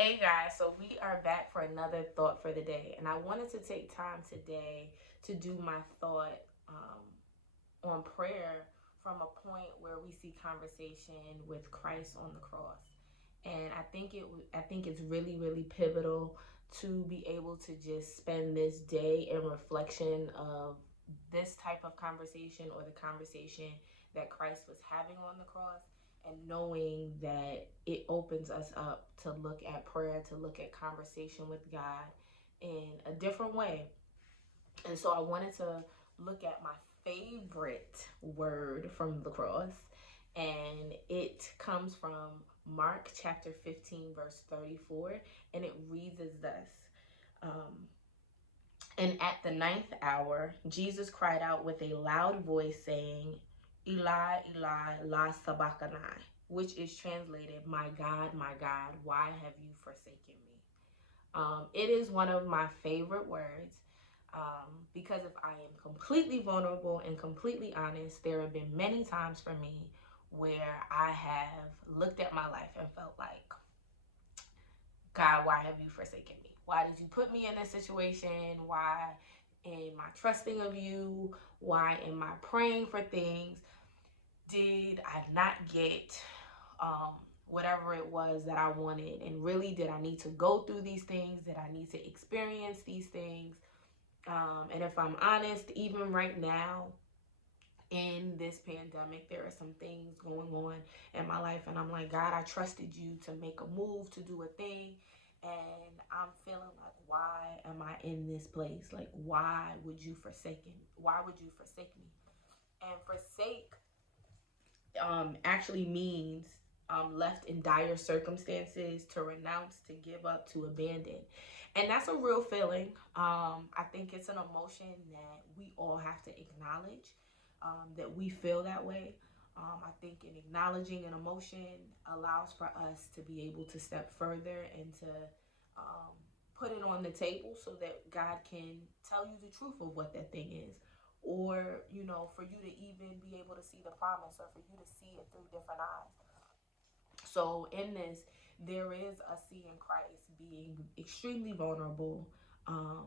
Hey guys, so we are back for another thought for the day, and I wanted to take time today to do my thought on prayer from a point where we see conversation with Christ on the cross, and I think it's really pivotal to be able to just spend this day in reflection of this type of conversation or the conversation that Christ was having on the cross, and knowing that it opens us up to look at prayer, to look at conversation with God in a different way. And so I wanted to look at my favorite word from the cross, and it comes from Mark chapter 15, verse 34, and it reads as this. Um, and at the ninth hour, Jesus cried out with a loud voice, saying, Eli, Eli, la sabachthani, which is translated, my God, why have you forsaken me? It is one of my favorite words because if I am completely vulnerable and completely honest, there have been many times for me where I have looked at my life and felt like, God, why have you forsaken me? Why did you put me in this situation? Why am I trusting of you? Why am I praying for things? Did I not get um, whatever it was that I wanted? And really, did I need to go through these things? Did I need to experience these things? And if I'm honest, even right now, in this pandemic, there are some things going on in my life, and I'm like, God, I trusted you to make a move, to do a thing, and I'm feeling like, why am I in this place? Like, why would you forsake me? Why would you forsake me? And forsake actually means left in dire circumstances, to renounce, to give up, to abandon. And that's a real feeling. I think it's an emotion that we all have to acknowledge, that we feel that way. I think in acknowledging an emotion allows for us to be able to step further and to um, put it on the table so that God can tell you the truth of what that thing is, or for you to even be able to see the promise, or for you to see it through different eyes. So in this, there is a seeing Christ being extremely vulnerable, um,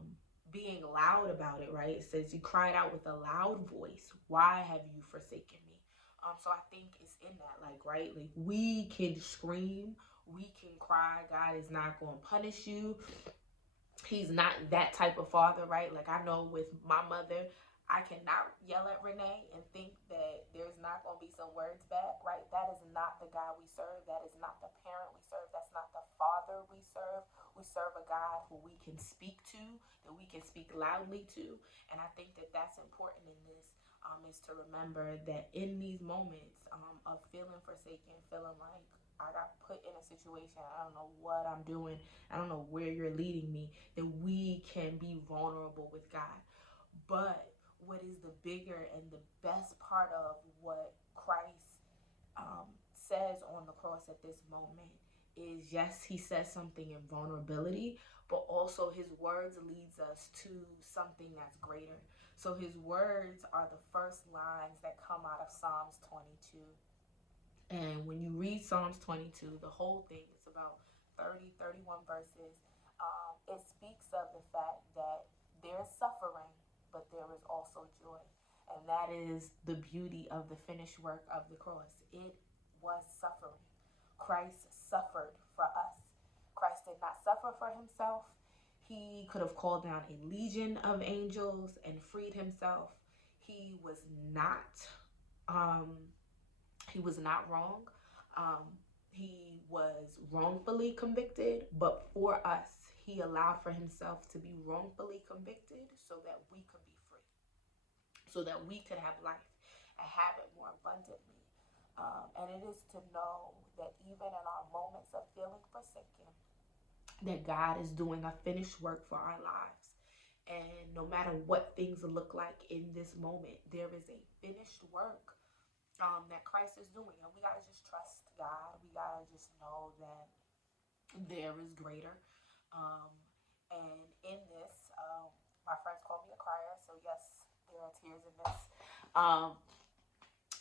being loud about it, right? It says he cried out with a loud voice, why have you forsaken me? So I think it's in that, like, right, like, we can scream, we can cry, God is not going to punish you. He's not that type of father, right? Like, I know with my mother, I cannot yell at Renee and think that there's not going to be some words back, right? That is not the God we serve. That is not the parent we serve. That's not the father we serve. We serve a God who we can speak to, that we can speak loudly to. And I think that that's important in this, is to remember that in these moments of feeling forsaken, feeling like I got put in a situation, I don't know what I'm doing, I don't know where you're leading me, that we can be vulnerable with God. But what is the bigger and the best part of what Christ says on the cross at this moment is, yes, he says something in vulnerability, but also his words leads us to something that's greater. So his words are the first lines that come out of Psalms 22. And when you read Psalms 22, the whole thing, it's about 31 verses. It speaks of the fact that there's suffering, but there is also joy. And that is the beauty of the finished work of the cross. It was suffering. Christ suffered for us. Christ did not suffer for himself. He could have called down a legion of angels and freed himself. He was not um, he was not wrong. Um, he was wrongfully convicted, but for us, he allowed for himself to be wrongfully convicted so that we could be free, so that we could have life and have it more abundantly. And it is to know that even in our moments of feeling forsaken, that God is doing a finished work for our lives. And no matter what things look like in this moment, there is a finished work that Christ is doing. And we got to just trust God. We got to just know that there is greater. Um, and in this, my friends call me a crier. So, yes, there are tears in this. Um,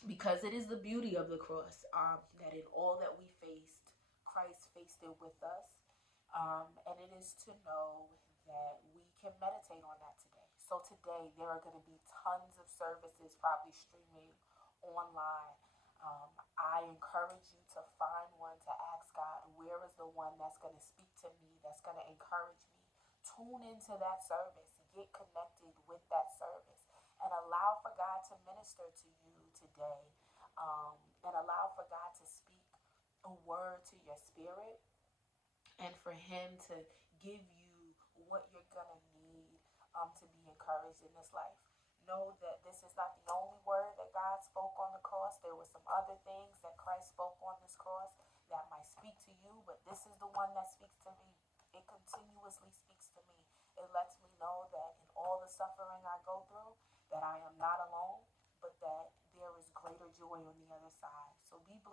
because it is the beauty of the cross, that in all that we faced, Christ faced it with us. And it is to know that we can meditate on that today. So today there are going to be tons of services probably streaming online. I encourage you to find one to ask God, where is the one that's going to speak to me, that's going to encourage me? Tune into that service, get connected with that service, and allow for God to minister to you today, and allow for God to speak a word to your spirit, and for him to give you what you're gonna need, to be encouraged in this life. Know that this is not the only word that God spoke on the cross. There were some other things that Christ spoke on this cross that might speak to you, but this is the one that speaks to me. It continuously speaks to me. It lets me know that in all the suffering I go through, that I am not alone, but that there is greater joy on the other side. So be blessed.